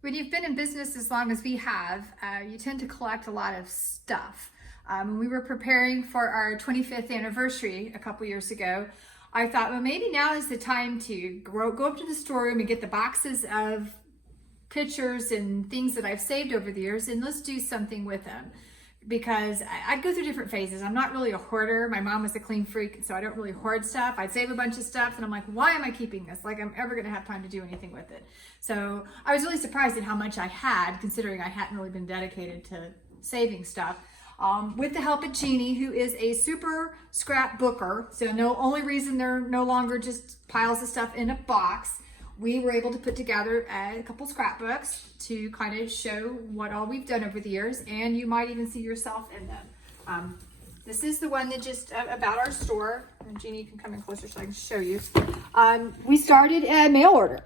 When you've been in business as long as we have, you tend to collect a lot of stuff. When we were preparing for our 25th anniversary a couple years ago, I thought, well, maybe now is the time to go up to the storeroom and get the boxes of pictures and things that I've saved over the years, and let's do something with them. Because I'd go through different phases. I'm not really a hoarder. My mom was a clean freak, so I don't really hoard stuff. I'd save a bunch of stuff, and I'm like, why am I keeping this? Like, I'm ever gonna have time to do anything with it. So I was really surprised at how much I had, considering I hadn't really been dedicated to saving stuff. With the help of Jeannie, who is a super scrapbooker, so no only reason they're no longer just piles of stuff in a box, we were able to put together a couple scrapbooks to kind of show what all we've done over the years, and you might even see yourself in them. This is the one that just about our store. And Jeannie, you can come in closer so I can show you. We started a mail order.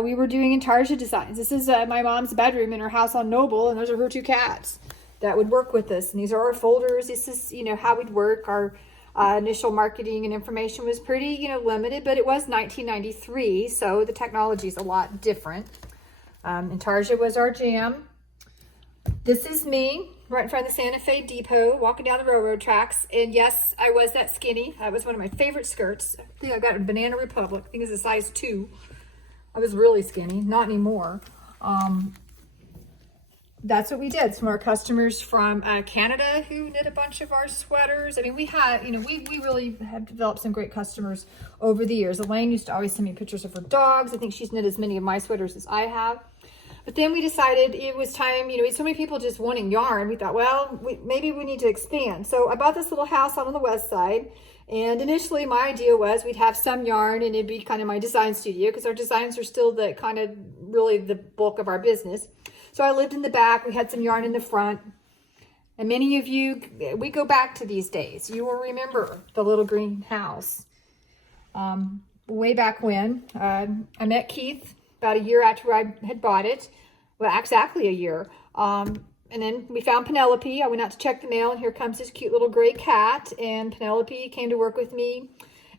We were doing Intarsia designs. This is my mom's bedroom in her house on Noble, and those are her two cats that would work with us. And these are our folders. This is, how we'd work. Our initial marketing and information was pretty, limited, but it was 1993, so the technology is a lot different. Intarsia was our jam. This is me, right in front of the Santa Fe Depot, walking down the railroad tracks, and yes, I was that skinny. That was one of my favorite skirts. I think I got it in Banana Republic. I think it's a size 2. I was really skinny, not anymore. That's what we did. Some of our customers from Canada who knit a bunch of our sweaters. I mean, we had, we really have developed some great customers over the years. Elaine used to always send me pictures of her dogs. I think she's knit as many of my sweaters as I have. But then we decided it was time, we had so many people just wanting yarn. We thought, well, maybe we need to expand. So I bought this little house out on the west side. And initially my idea was we'd have some yarn and it'd be kind of my design studio, because our designs are still the kind of really the bulk of our business. So I lived in the back. We had some yarn in the front. And many of you, we go back to these days. You will remember the little green house. Way back when. I met Keith about a year after I had bought it. Well, exactly a year. And then we found Penelope. I went out to check the mail, and here comes this cute little gray cat. And Penelope came to work with me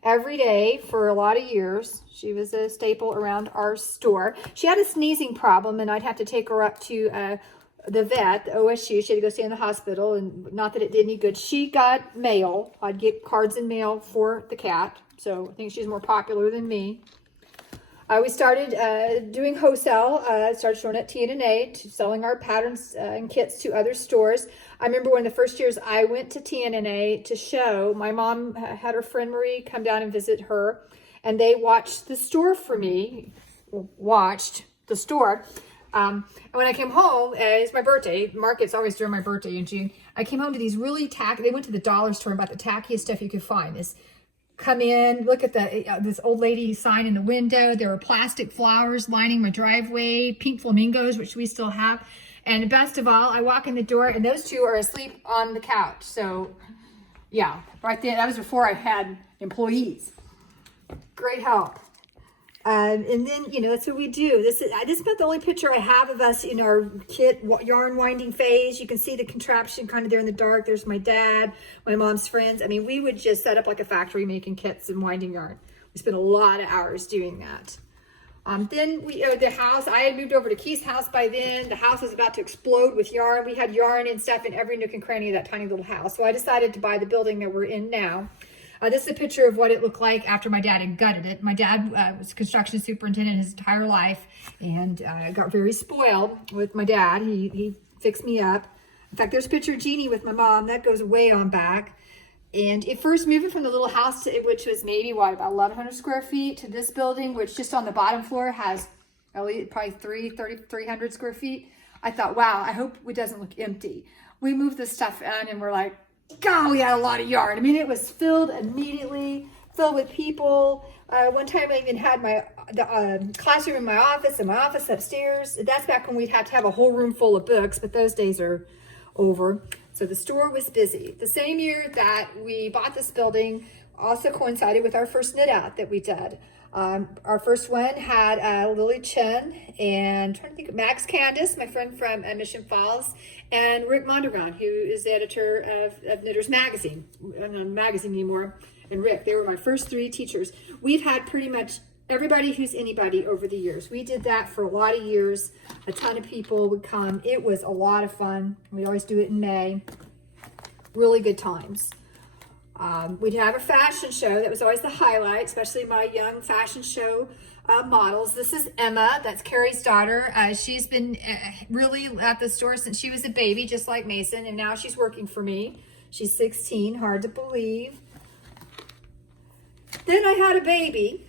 every day for a lot of years. She was a staple around our store. She had a sneezing problem, and I'd have to take her up to the vet, the OSU. She had to go stay in the hospital, and not that it did any good. She got mail. I'd get cards in mail for the cat, so I think she's more popular than me. We started doing wholesale, started showing at TNA, selling our patterns and kits to other stores. I remember one of the first years I went to TNA to show, my mom had her friend Marie come down and visit her, and they watched the store for me, watched the store. And when I came home, it's my birthday, market's always during my birthday in June, I came home to these really they went to the dollar store and bought the tackiest stuff you could find. Come in, look at this old lady sign in the window. There were plastic flowers lining my driveway, pink flamingos, which we still have. And best of all, I walk in the door and those two are asleep on the couch. So yeah, right there, that was before I had employees. Great help. And then, that's what we do. This is about the only picture I have of us in our kit yarn winding phase. You can see the contraption kind of there in the dark. There's my dad, my mom's friends. I mean, we would just set up like a factory making kits and winding yarn. We spent a lot of hours doing that. Then the house, I had moved over to Keith's house by then. The house was about to explode with yarn. We had yarn and stuff in every nook and cranny of that tiny little house. So I decided to buy the building that we're in now. This is a picture of what it looked like after my dad had gutted it. My dad was a construction superintendent his entire life, and I got very spoiled with my dad. He fixed me up. In fact, there's a picture of Jeannie with my mom. That goes way on back. And it first moving from the little house, which was maybe, about 1,100 square feet, to this building, which just on the bottom floor has probably 300 square feet. I thought, wow, I hope it doesn't look empty. We moved this stuff in, and we're like, God, we had a lot of yarn. I mean, it was filled immediately, filled with people. One time I even had the classroom in my office and my office upstairs. That's back when we'd have to have a whole room full of books, but those days are over. So the store was busy. The same year that we bought this building also coincided with our first knit out that we did. Our first one had Lily Chen and I'm trying to think of Max Candace, my friend from Mission Falls, and Rick Mondragon, who is the editor of Knitters Magazine. I'm not a magazine anymore. And Rick, they were my first 3 teachers. We've had pretty much everybody who's anybody over the years. We did that for a lot of years. A ton of people would come. It was a lot of fun. We always do it in May. Really good times. We'd have a fashion show. That was always the highlight, especially my young fashion show models. This is Emma. That's Carrie's daughter. She's been really at the store since she was a baby, just like Mason, and now she's working for me. She's 16. Hard to believe. Then I had a baby.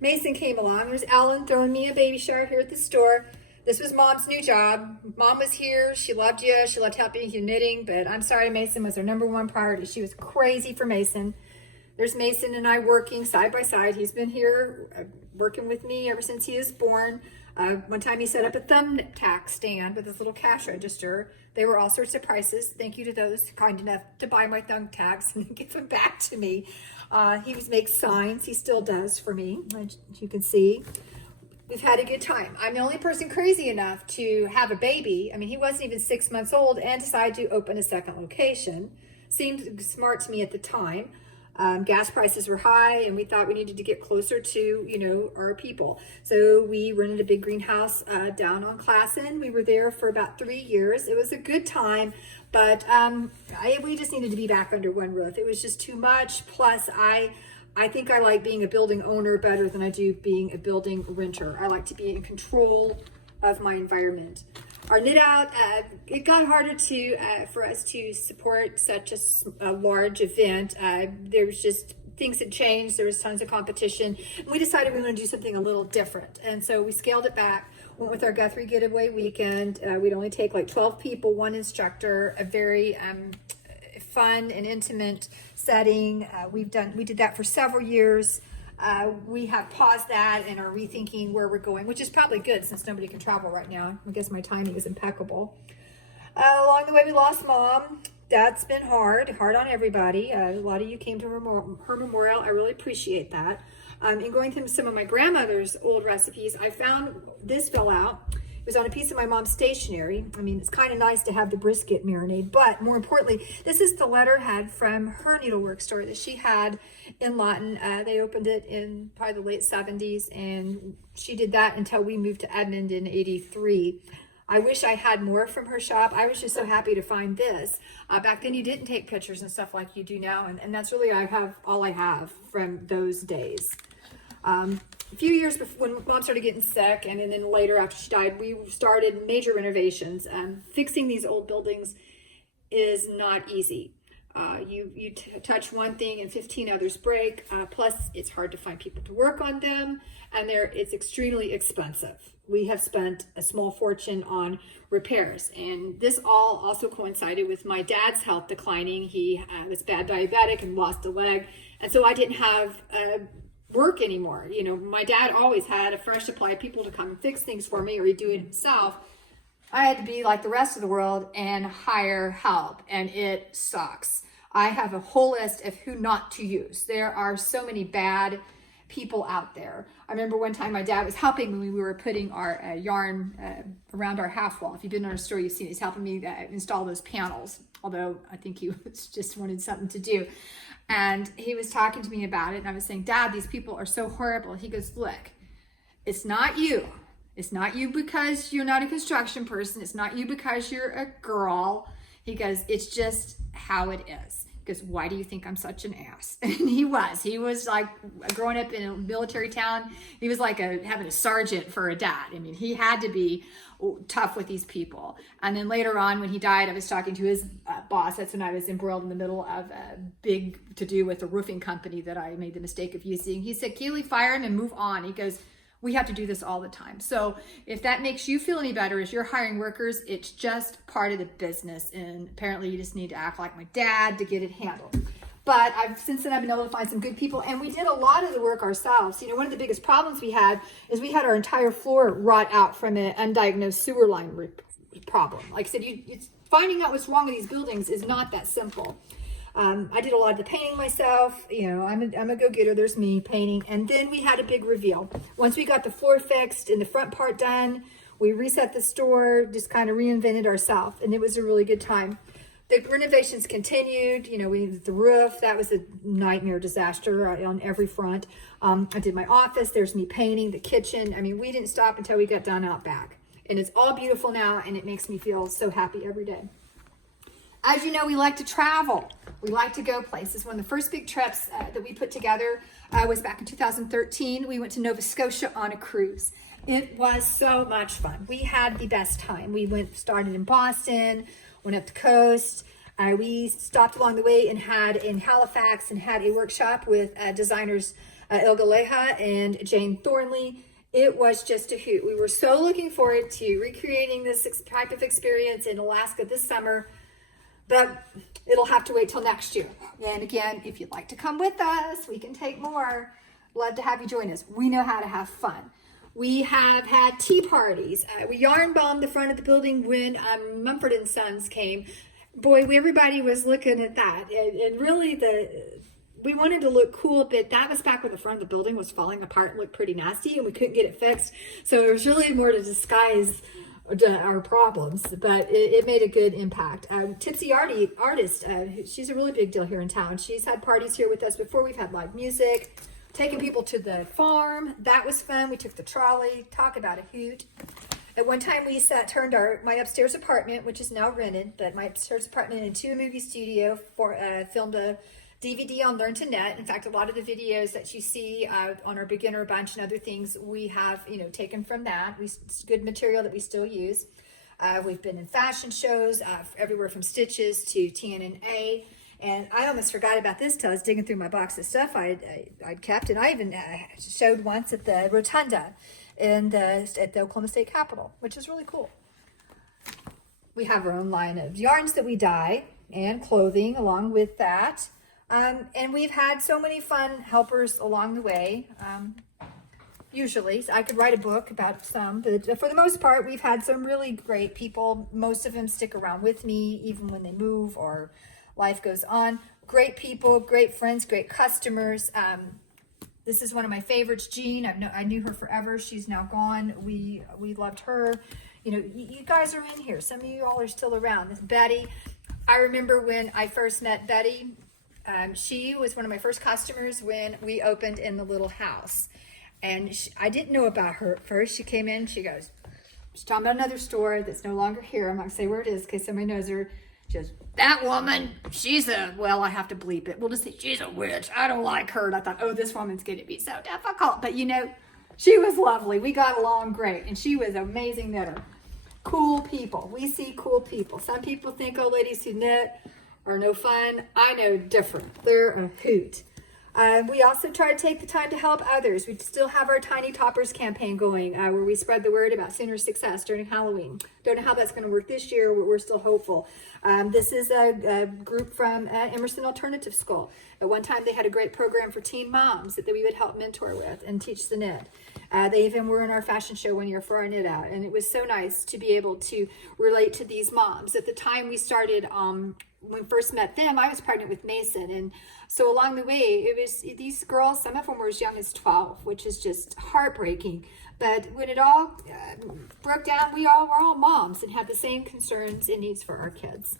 Mason came along. There's Ellen throwing me a baby shower here at the store. This was Mom's new job. Mom was here. She loved you. She loved helping you knitting, but I'm sorry, Mason was her #1 priority. She was crazy for Mason. There's Mason and I working side by side. He's been here working with me ever since he was born. One time he set up a thumbtack stand with his little cash register. They were all sorts of prices. Thank you to those kind enough to buy my thumbtacks and give them back to me. He makes signs. He still does for me, as you can see. We've had a good time. I'm the only person crazy enough to have a baby. I mean, he wasn't even 6 months old and decided to open a second location. Seemed smart to me at the time. Gas prices were high and we thought we needed to get closer to, our people. So we rented a big greenhouse down on Classen. We were there for about 3 years. It was a good time, but we just needed to be back under one roof. It was just too much. Plus, I think I like being a building owner better than I do being a building renter. I like to be in control of my environment. Our knit out, it got harder for us to support such a large event. There was just, things had changed. There was tons of competition. And we decided we were going to do something a little different. And so we scaled it back, went with our Guthrie Getaway weekend. We'd only take like 12 people, one instructor, a very fun and intimate setting. We did that for several years. We have paused that and are rethinking where we're going, which is probably good since nobody can travel right now. I guess my timing is impeccable. Along the way, we lost Mom. That's been hard on everybody. A lot of you came to her memorial. I really appreciate that. In going through some of my grandmother's old recipes, I found this fell out. It was on a piece of my mom's stationery. I mean, it's kind of nice to have the brisket marinade, but more importantly, this is the letterhead from her needlework store that she had in Lawton. They opened it in probably the late 70s, and she did that until we moved to Edmond in '83. I wish I had more from her shop. I was just so happy to find this. Back then, you didn't take pictures and stuff like you do now, and that's really all I have from those days. A few years before, when Mom started getting sick, and then later after she died, we started major renovations. Fixing these old buildings is not easy. You touch one thing and 15 others break. Plus, it's hard to find people to work on them, and it's extremely expensive. We have spent a small fortune on repairs, and this all also coincided with my dad's health declining. He was bad diabetic and lost a leg, and so I didn't have work anymore. My dad always had a fresh supply of people to come and fix things for me, or he'd do it himself. I had to be like the rest of the world and hire help, and it sucks. I have a whole list of who not to use. There are so many bad people out there. I remember one time my dad was helping me when we were putting our yarn around our half wall. If you've been on a store, you've seen he's helping me install those panels, although I think he just wanted something to do. And he was talking to me about it, and I was saying, Dad, these people are so horrible. He goes, look, it's not you. It's not you because you're not a construction person. It's not you because you're a girl. He goes, it's just how it is. He goes, why do you think I'm such an ass? And he was like, growing up in a military town, he was like having a sergeant for a dad. I mean, he had to be tough with these people. And then later on, when he died, I was talking to his boss. That's when I was embroiled in the middle of a big to-do with a roofing company that I made the mistake of using. He said, Keely, fire him and move on. He goes, we have to do this all the time. So if that makes you feel any better as you're hiring workers, it's just part of the business. And apparently you just need to act like my dad to get it handled. But since then I've been able to find some good people, and we did a lot of the work ourselves. One of the biggest problems we had is we had our entire floor rot out from an undiagnosed sewer line problem. Like I said, finding out what's wrong with these buildings is not that simple. I did a lot of the painting myself. I'm a go-getter. There's me painting. And then we had a big reveal. Once we got the floor fixed and the front part done, we reset the store, just kind of reinvented ourselves. And it was a really good time. The renovations continued. We did the roof. That was a nightmare disaster on every front. I did my office. There's me painting the kitchen. I mean, we didn't stop until we got done out back. and it's all beautiful now, and it makes me feel so happy every day. As you know, we like to travel. We like to go places. One of the first big trips that we put together was back in 2013. We went to Nova Scotia on a cruise. It was so much fun. We had the best time. We started in Boston, went up the coast. We stopped along the way and had in Halifax and had a workshop with designers Ilga Leha and Jane Thornley. It was just a hoot. We were so looking forward to recreating this type of experience in Alaska this summer, but it'll have to wait till next year. And again, if you'd like to come with us, we can take more. Love to have you join us. We know how to have fun. We have had tea parties. We yarn bombed the front of the building when Mumford & Sons came. Boy, everybody was looking at that. And really, we wanted to look cool, but that was back when the front of the building was falling apart and looked pretty nasty, and we couldn't get it fixed. So it was really more to disguise our problems, but it made a good impact. Tipsy Artist, she's a really big deal here in town. She's had parties here with us before. We've had live music, taking people to the farm. That was fun. We took the trolley. Talk about a hoot. At one time, we turned my upstairs apartment, which is now rented, but my upstairs apartment into a movie studio, filmed a DVD on Learn to Net. In fact, a lot of the videos that you see on our beginner bunch and other things, we have taken from that. It's good material that we still use. We've been in fashion shows, everywhere from Stitches to TNA. And I almost forgot about this till I was digging through my box of stuff I'd kept. And I even showed once at the Rotunda at the Oklahoma State Capitol, which is really cool. We have our own line of yarns that we dye and clothing along with that. And we've had so many fun helpers along the way. Usually, I could write a book about some, but for the most part, we've had some really great people. Most of them stick around with me, even when they move or life goes on. Great people, great friends, great customers. This is one of my favorites, Jean. I knew her forever. She's now gone. We loved her. You guys are in here. Some of you all are still around. This Betty. I remember when I first met Betty. She was one of my first customers when we opened in the little house. And I didn't know about her at first. She came in, she's talking about another store that's no longer here. I'm not going to say where it is in case somebody knows her. She goes, that woman, I have to bleep it. We'll just say, she's a witch. I don't like her. And I thought, this woman's going to be so difficult. But she was lovely. We got along great. And she was an amazing knitter. Cool people. We see cool people. Some people think old ladies who knit are no fun. I know different. They're a hoot. We also try to take the time to help others. We still have our Tiny Toppers campaign going where we spread the word about sooner success during Halloween. Don't know how that's going to work this year, but we're still hopeful. This is a group from Emerson Alternative School. At one time, they had a great program for teen moms that we would help mentor with and teach the knit. They even were in our fashion show one year for our knit out, and it was so nice to be able to relate to these moms. At the time we started, when we first met them, I was pregnant with Mason, and so along the way, it was these girls, some of them were as young as 12, which is just heartbreaking. But when it all broke down, we're all moms and had the same concerns and needs for our kids.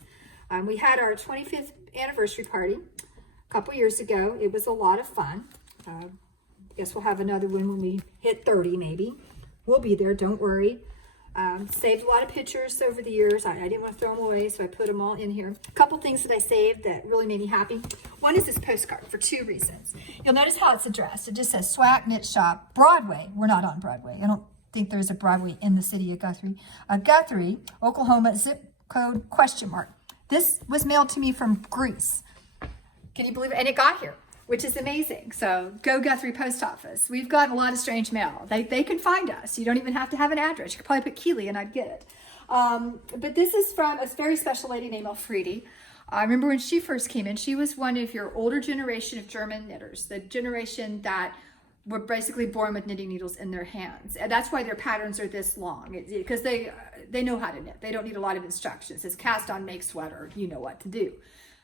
We had our 25th anniversary party a couple years ago. It was a lot of fun. Guess we'll have another one when we hit 30, maybe. We'll be there, don't worry. Saved a lot of pictures over the years. I didn't want to throw them away, so I put them all in here. A couple things that I saved that really made me happy. One is this postcard for 2 reasons. You'll notice how it's addressed. It just says SWAK Knit Shop, Broadway. We're not on Broadway. I don't think there's a Broadway in the city of Guthrie. Guthrie, Oklahoma, zip code ? This was mailed to me from Greece. Can you believe it? And it got here, which is amazing. So go Guthrie Post Office. We've got a lot of strange mail. They can find us. You don't even have to have an address. You could probably put Keeley and I'd get it. But this is from a very special lady named Elfriede. I remember when she first came in, she was one of your older generation of German knitters, the generation that were basically born with knitting needles in their hands. And that's why their patterns are this long, because they know how to knit. They don't need a lot of instructions. It's cast on, make sweater, you know what to do.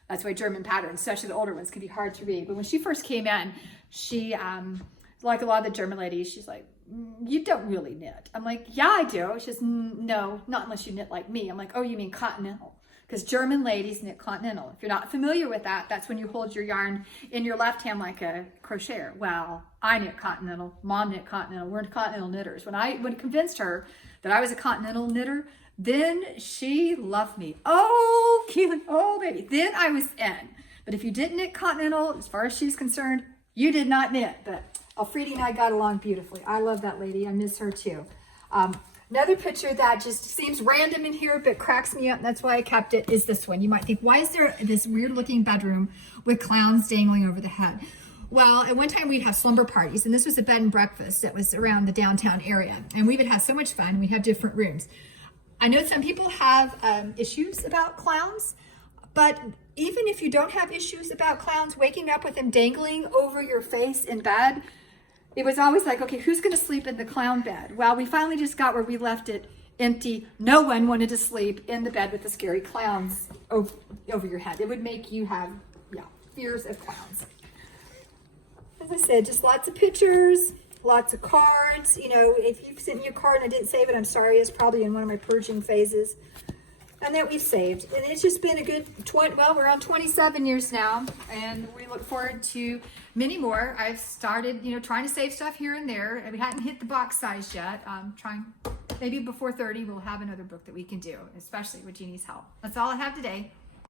That's why German patterns, especially the older ones, can be hard to read. But when she first came in, she, like a lot of the German ladies, she's like, you don't really knit. I'm like, yeah, I do. She says, no, not unless you knit like me. I'm like, oh, you mean continental? Because German ladies knit continental. If you're not familiar with that, that's when you hold your yarn in your left hand like a crocheter. Well, I knit continental. Mom knit continental. We're continental knitters. When I convinced her that I was a continental knitter, then she loved me. Oh, Keelan, oh, baby. Then I was in. But if you didn't knit continental, as far as she's concerned, you did not knit. But Alfredi and I got along beautifully. I love that lady. I miss her too. Another picture that just seems random in here, but cracks me up, and that's why I kept it, is this one. You might think, why is there this weird looking bedroom with clowns dangling over the head? Well, at one time we'd have slumber parties, and this was a bed and breakfast that was around the downtown area. And we would have so much fun. We'd have different rooms. I know some people have issues about clowns, but even if you don't have issues about clowns, waking up with them dangling over your face in bed, it was always like, okay, who's going to sleep in the clown bed? Well, we finally just got where we left it empty. No one wanted to sleep in the bed with the scary clowns over your head. It would make you have, fears of clowns. As I said, just lots of pictures, lots of cards. You know, if you've sent me a card and I didn't save it, I'm sorry. It's probably in one of my purging phases. And that we've saved. And it's just been a good we're on 27 years now, and we look forward to many more. I've started, trying to save stuff here and there. We hadn't hit the box size yet. Trying, maybe before 30, we'll have another book that we can do, especially with Jeannie's help. That's all I have today.